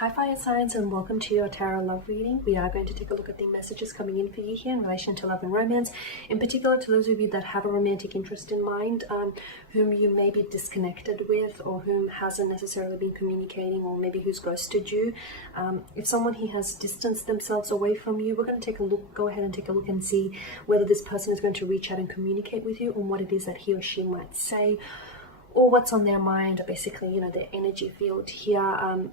Hi fire signs, and welcome to your tarot love reading. We are going to take a look at the messages coming in for you here in relation to love and romance, in particular to those of you that have a romantic interest in mind, whom you may be disconnected with, or whom hasn't necessarily been communicating, or maybe who's ghosted you. If someone here has distanced themselves away from you, we're going to take a look, go ahead and take a look and see whether this person is going to reach out and communicate with you on what it is that he or she might say, or what's on their mind, or basically, you know, their energy field here.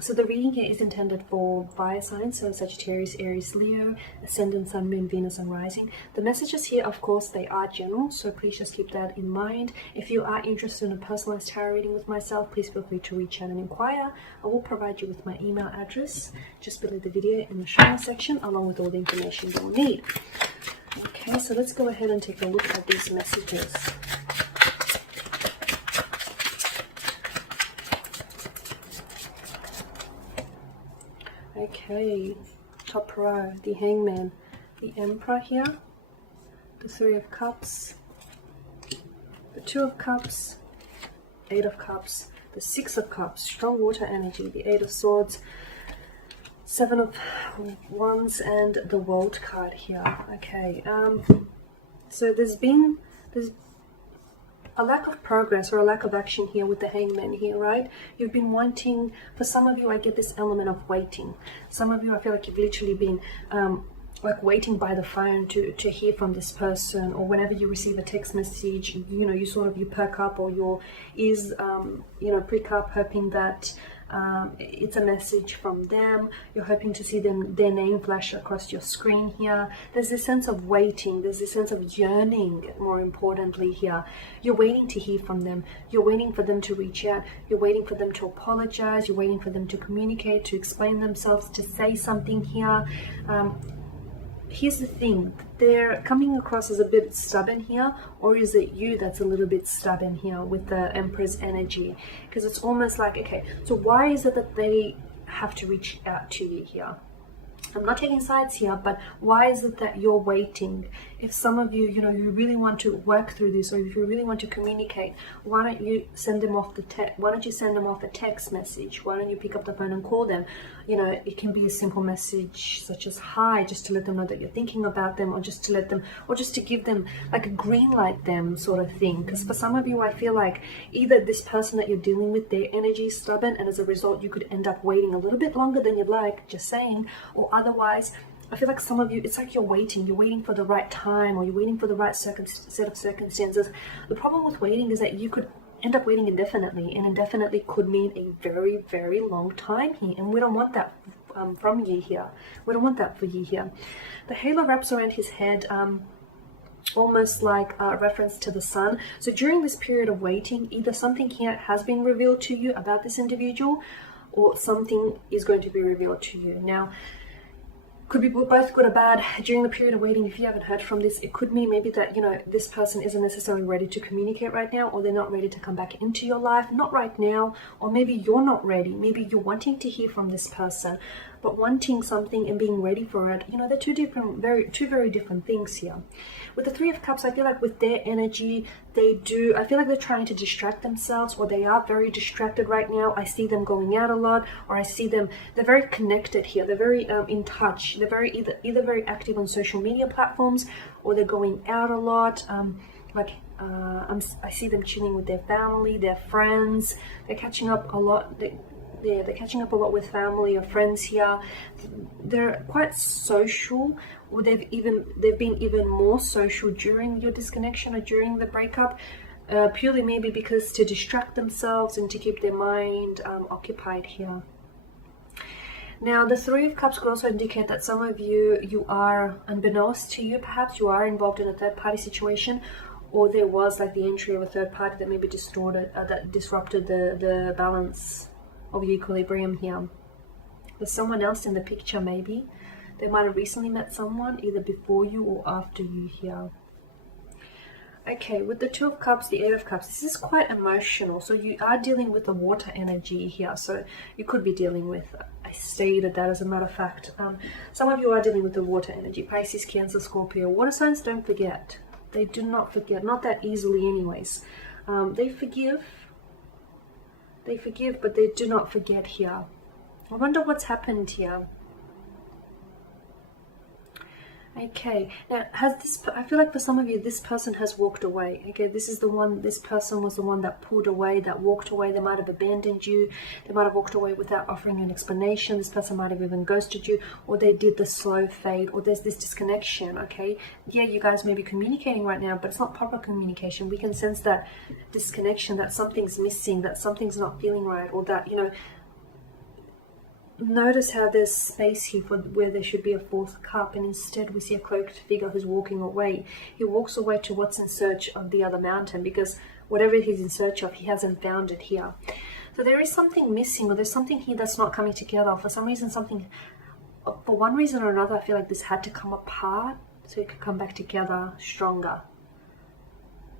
So the reading here is intended for fire signs, so Sagittarius, Aries, Leo, Ascendant, Sun, Moon, Venus, and Rising. The messages here, of course, they are general, so please just keep that in mind. If you are interested in a personalized tarot reading with myself, please feel free to reach out and inquire. I will provide you with my email address just below the video in the show notes section, along with all the information you will need. Okay, so let's go ahead and take a look at these messages. Okay, top row, the Hangman, the Emperor here, the Three of Cups, the Two of Cups, Eight of Cups, the Six of Cups, strong water energy, the Eight of Swords, Seven of Wands, and the World card here. Okay, so there's a lack of progress or a lack of action here with the Hangman here, right? You've been wanting, for some of you, I get this element of waiting. Some of you, I feel like you've literally been like waiting by the phone to hear from this person, or whenever you receive a text message, you know, you perk up, or your ears, prick up, hoping that it's a message from them. You're hoping to see their name flash across your screen here. There's this sense of waiting. There's this sense of yearning, more importantly here. You're waiting to hear from them. You're waiting for them to reach out. You're waiting for them to apologize. You're waiting for them to communicate, to explain themselves, to say something here. Here's the thing, they're coming across as a bit stubborn here, or is it you that's a little bit stubborn here with the Emperor's energy? Because it's almost like, okay, so why is it that they have to reach out to you here? I'm not taking sides here, but why is it that you're waiting? If some of you, you really want to work through this, or if you really want to communicate, why don't you send them off why don't you send them off a text message? Why don't you pick up the phone and call them? You know, it can be a simple message such as hi, just to let them know that you're thinking about them, or just to let them, or just to give them like a green light them sort of thing. Because for some of you, I feel like either this person that you're dealing with, their energy is stubborn, and as a result, you could end up waiting a little bit longer than you'd like, just saying, or otherwise, I feel like some of you, it's like you're waiting for the right time, or you're waiting for the right set of circumstances. The problem with waiting is that you could end up waiting indefinitely, and indefinitely could mean a very, very long time here, and we don't want that from you here. We don't want that for you here. The halo wraps around his head, almost like a reference to the sun. So during this period of waiting, either something here has been revealed to you about this individual, or something is going to be revealed to you. Now, could be both good or bad. During the period of waiting, if you haven't heard from this, it could mean maybe that, this person isn't necessarily ready to communicate right now, or they're not ready to come back into your life, not right now, or maybe you're not ready. Maybe you're wanting to hear from this person, but wanting something and being ready for it, they're two very different things here. With the Three of Cups, I feel like with their energy, I feel like they're trying to distract themselves, or they are very distracted right now. I see them going out a lot, or I see them, they're very connected here. They're very in touch. They're very either very active on social media platforms, or they're going out a lot. I see them chilling with their family, their friends. They're catching up a lot. They're catching up a lot with family or friends here. They're quite social, or they've been even more social during your disconnection or during the breakup, purely maybe because to distract themselves and to keep their mind occupied here. Now, the Three of Cups could also indicate that some of you are, unbeknownst to you, perhaps you are involved in a third-party situation, or there was like the entry of a third party that maybe disrupted the balance of equilibrium here. There's someone else in the picture maybe. They might have recently met someone, either before you or after you here. Okay, with the Two of Cups, the Eight of Cups, this is quite emotional. So you are dealing with the water energy here. So you could be dealing with, I stated that as a matter of fact. Some of you are dealing with the water energy. Pisces, Cancer, Scorpio. Water signs don't forget. They do not forget. Not that easily anyways. They forgive, but they do not forget here. I wonder what's happened here. Okay, now I feel like for some of you, this person has walked away. Okay, this person was the one that pulled away, that walked away. They might have abandoned you. They might have walked away without offering you an explanation. This person might have even ghosted you, or they did the slow fade, or there's this disconnection. Okay, yeah, you guys may be communicating right now, but it's not proper communication. We can sense that disconnection, that something's missing, that something's not feeling right, or that, you know, notice how there's space here for where there should be a fourth cup, and instead we see a cloaked figure who's walking away. He walks away to what's in search of the other mountain, because whatever he's in search of, he hasn't found it here. So there is something missing, or there's something here that's not coming together. For some reason, for one reason or another, I feel like this had to come apart so it could come back together stronger.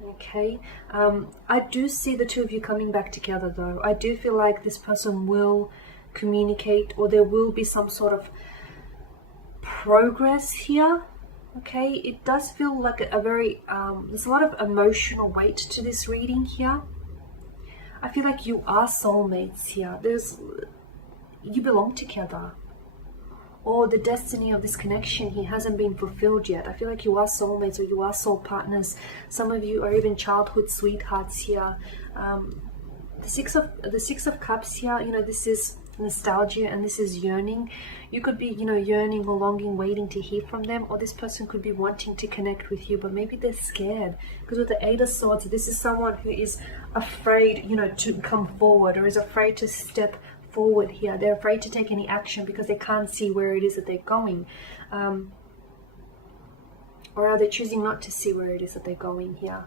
Okay, I do see the two of you coming back together though. I do feel like this person will communicate, or there will be some sort of progress here. Okay, it does feel like a very there's a lot of emotional weight to this reading here. I feel like you are soulmates here. You belong together, or the destiny of this connection here hasn't been fulfilled yet. I feel like you are soulmates, or you are soul partners. Some of you are even childhood sweethearts here. The six of cups here, you know, this is nostalgia and this is yearning. You could be, you know, yearning or longing, waiting to hear from them, or this person could be wanting to connect with you, but maybe they're scared, because with the Eight of Swords, this is someone who is afraid, you know, to come forward, or is afraid to step forward here. They're afraid to take any action because they can't see where it is that they're going, or are they choosing not to see where it is that they're going here?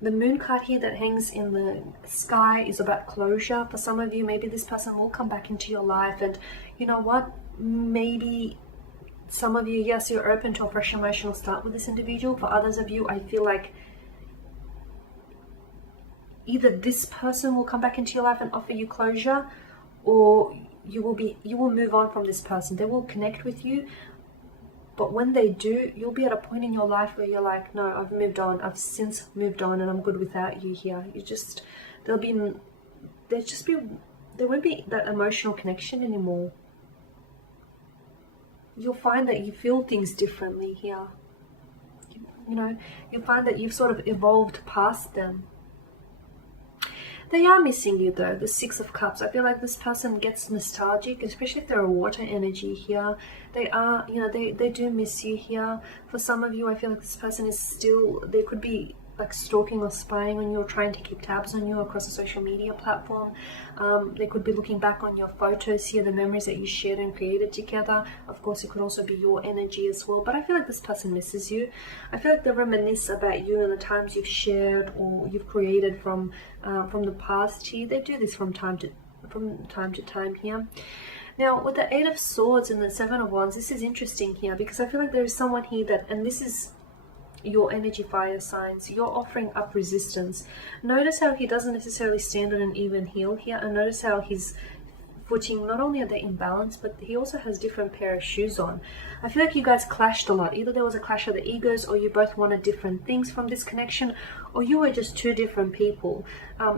The moon card here that hangs in the sky is about closure. For some of you, maybe this person will come back into your life, and you know what, maybe some of you, yes, you're open to a fresh emotional start with this individual. For others of you, I feel like either this person will come back into your life and offer you closure, or you will move on from this person. They will connect with you, but when they do, you'll be at a point in your life where you're like, no, I've moved on. I've since moved on, and I'm good without you here. There won't be that emotional connection anymore. You'll find that you feel things differently here. You know, you'll find that you've sort of evolved past them. They are missing you though, the Six of Cups. I feel like this person gets nostalgic, especially if they're a water energy here. They are, you know, they do miss you here. For some of you, I feel like this person is still, they could be like stalking or spying on you, or trying to keep tabs on you across a social media platform. They could be looking back on your photos here, the memories that you shared and created together. Of course, it could also be your energy as well, but I feel like this person misses you. I feel like they reminisce about you and the times you've shared or you've created from the past here. They do this from time to time here. Now, with the Eight of Swords and the Seven of Wands, this is interesting here, because I feel like there is someone here that, and this is your energy fire signs, you're offering up resistance. Notice how he doesn't necessarily stand on an even heel here, and notice how his footing, not only are they in balance, but he also has different pair of shoes on. I feel like you guys clashed a lot. Either there was a clash of the egos, or you both wanted different things from this connection, or you were just two different people.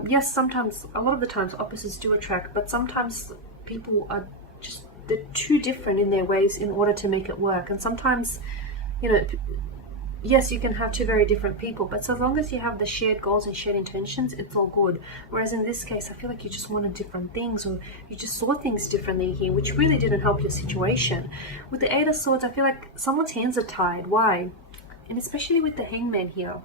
Yes, sometimes, a lot of the times, opposites do attract, but sometimes people are just, they're too different in their ways in order to make it work. And sometimes, you know, yes, you can have two very different people, but so long as you have the shared goals and shared intentions, it's all good. Whereas in this case, I feel like you just wanted different things, or you just saw things differently here, which really didn't help your situation. With the Eight of Swords, I feel like someone's hands are tied. Why? And especially with the Hangman here.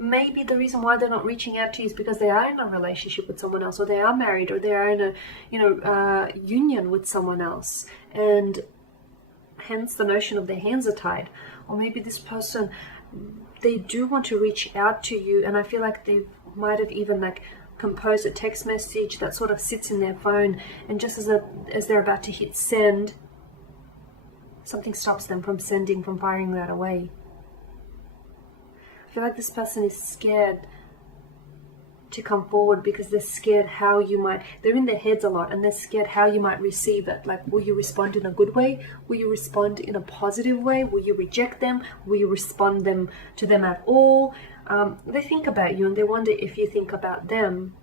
Maybe the reason why they're not reaching out to you is because they are in a relationship with someone else, or they are married, or they are in a union with someone else, and hence the notion of their hands are tied. Or maybe this person, they do want to reach out to you, and I feel like they might have even like composed a text message that sort of sits in their phone, and just as they're about to hit send, something stops them from sending, from firing that away. I feel like this person is scared to come forward, because they're scared how you might, they're in their heads a lot, and they're scared how you might receive it. Like, will you respond in a good way? Will you respond in a positive way? Will you reject them? Will you respond to them at all? They think about you, and they wonder if you think about them.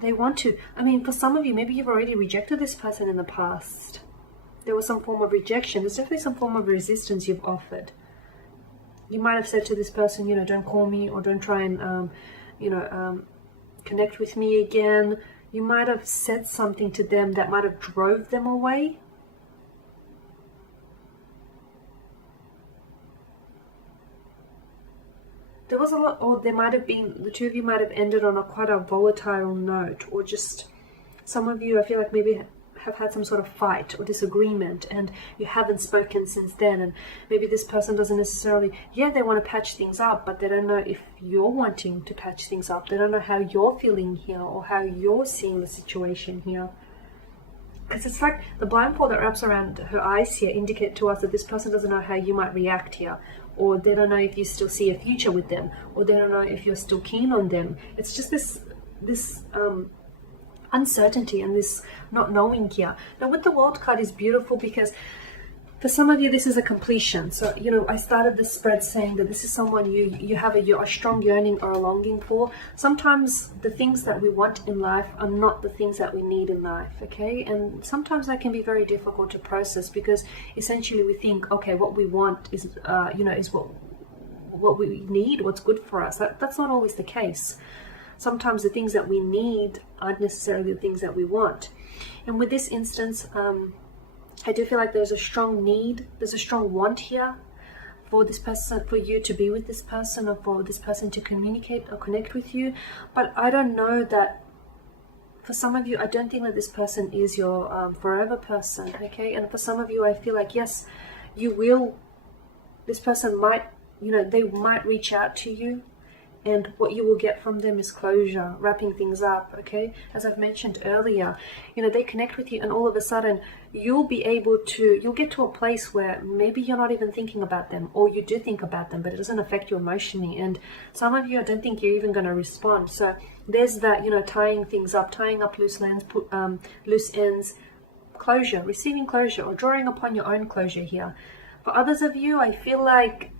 They want to, I mean, for some of you, maybe you've already rejected this person in the past. There was some form of rejection. There's definitely some form of resistance you've offered. You might have said to this person, you know, don't call me, or don't try and, connect with me again. You might have said something to them that might have drove them away. There was a lot, or there might have been, the two of you might have ended on quite a volatile note, or just some of you, I feel like maybe have had some sort of fight or disagreement, and you haven't spoken since then. And maybe this person doesn't necessarily, yeah, they want to patch things up, but they don't know if you're wanting to patch things up. They don't know how you're feeling here, or how you're seeing the situation here. Because it's like the blindfold that wraps around her eyes here indicate to us that this person doesn't know how you might react here, or they don't know if you still see a future with them, or they don't know if you're still keen on them. It's just this uncertainty and this not knowing here. Now with the World card is beautiful, because for some of you this is a completion. So, you know, I started this spread saying that this is someone you have a strong yearning or a longing for. Sometimes the things that we want in life are not the things that we need in life, okay? And sometimes that can be very difficult to process, because essentially we think, okay, what we want is is what we need, what's good for us. That's not always the case. Sometimes the things that we need aren't necessarily the things that we want. And with this instance, I do feel like there's a strong need, there's a strong want here for this person, for you to be with this person, or for this person to communicate or connect with you. But I don't know that, for some of you, I don't think that this person is your forever person, okay? And for some of you, I feel like, yes, you will, this person might, you know, they might reach out to you, and what you will get from them is closure, wrapping things up, okay? As I've mentioned earlier, you know, they connect with you, and all of a sudden you'll get to a place where maybe you're not even thinking about them, or you do think about them, but it doesn't affect you emotionally. And some of you, I don't think you're even going to respond. So there's that, you know, tying things up, tying up loose ends, closure, receiving closure, or drawing upon your own closure here. For others of you, I feel like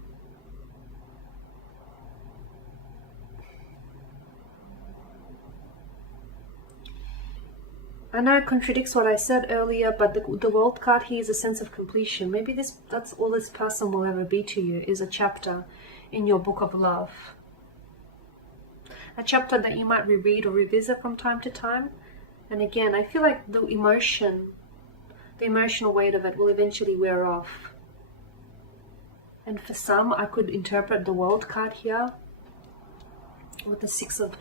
I know it contradicts what I said earlier, but the World card here is a sense of completion. Maybe that's all this person will ever be to you, is a chapter in your book of love. A chapter that you might reread or revisit from time to time. And again, I feel like the emotional weight of it will eventually wear off. And for some, I could interpret the World card here with the Six of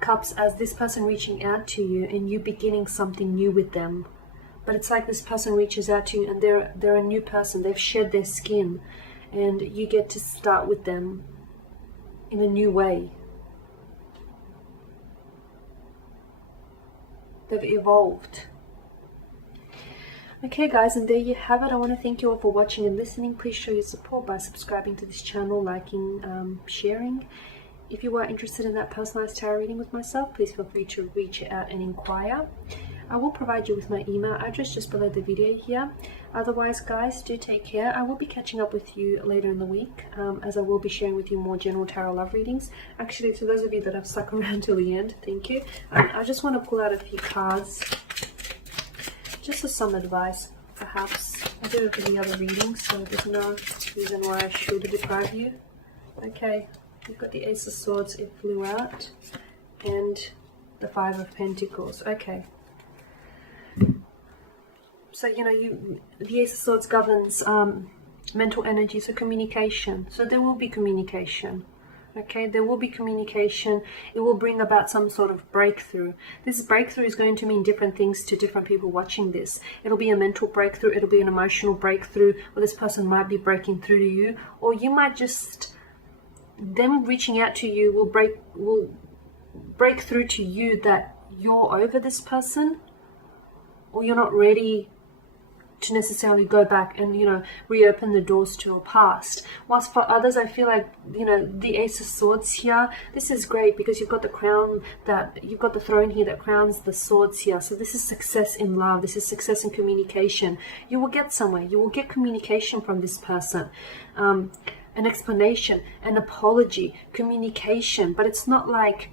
Cups as this person reaching out to you and you beginning something new with them. But it's like this person reaches out to you and they're a new person. They've shed their skin, and you get to start with them in a new way. They've evolved. Okay guys, and there you have it. I want to thank you all for watching and listening. Please show your support by subscribing to this channel, liking, sharing. If you are interested in that personalized tarot reading with myself, please feel free to reach out and inquire. I will provide you with my email address just below the video here. Otherwise, guys, do take care. I will be catching up with you later in the week, as I will be sharing with you more general tarot love readings. Actually, to those of you that have stuck around till the end, thank you. I just want to pull out a few cards, just for some advice, perhaps. I did it for the other readings, so there's no reason why I should deprive you. Okay. We've got the Ace of Swords, it flew out, and the Five of Pentacles. Okay. So, you know, the Ace of Swords governs mental energy, so communication. So there will be communication. Okay, there will be communication. It will bring about some sort of breakthrough. This breakthrough is going to mean different things to different people watching this. It'll be a mental breakthrough. It'll be an emotional breakthrough, or this person might be breaking through to you, or you might just... them reaching out to you will break through to you that you're over this person, or you're not ready to necessarily go back and, you know, reopen the doors to your past. Whilst for others, I feel like, you know, the Ace of Swords here, this is great because you've got the crown, you've got the throne here that crowns the swords here. So this is success in love. This is success in communication. You will get somewhere. You will get communication from this person. An explanation, an apology, communication, but it's not like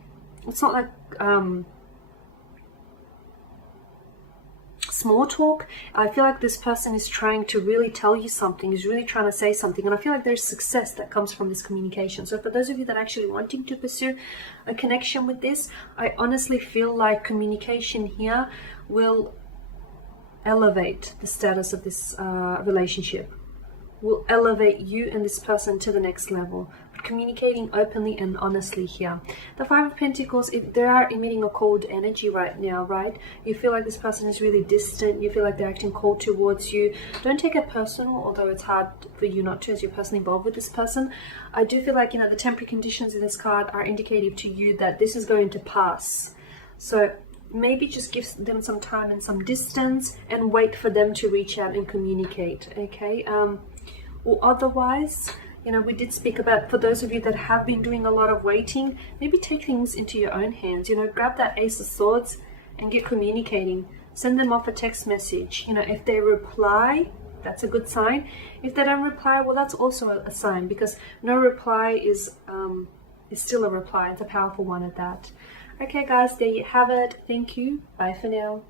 it's not like small talk. I feel like this person is trying to really tell you something, is really trying to say something, and I feel like there's success that comes from this communication. So for those of you that are actually wanting to pursue a connection with this, I honestly feel like communication here will elevate the status of this relationship, will elevate you and this person to the next level. But communicating openly and honestly here. The Five of Pentacles, if they are emitting a cold energy right now, right? You feel like this person is really distant. You feel like they're acting cold towards you. Don't take it personal, although it's hard for you not to, as you're personally involved with this person. I do feel like, you know, the temporary conditions in this card are indicative to you that this is going to pass. So maybe just give them some time and some distance and wait for them to reach out and communicate, okay? Or otherwise, you know, we did speak about, for those of you that have been doing a lot of waiting, maybe take things into your own hands. You know, grab that Ace of Swords and get communicating. Send them off a text message. You know, if they reply, that's a good sign. If they don't reply, well, that's also a sign, because no reply is still a reply. It's a powerful one at that. Okay, guys, there you have it. Thank you. Bye for now.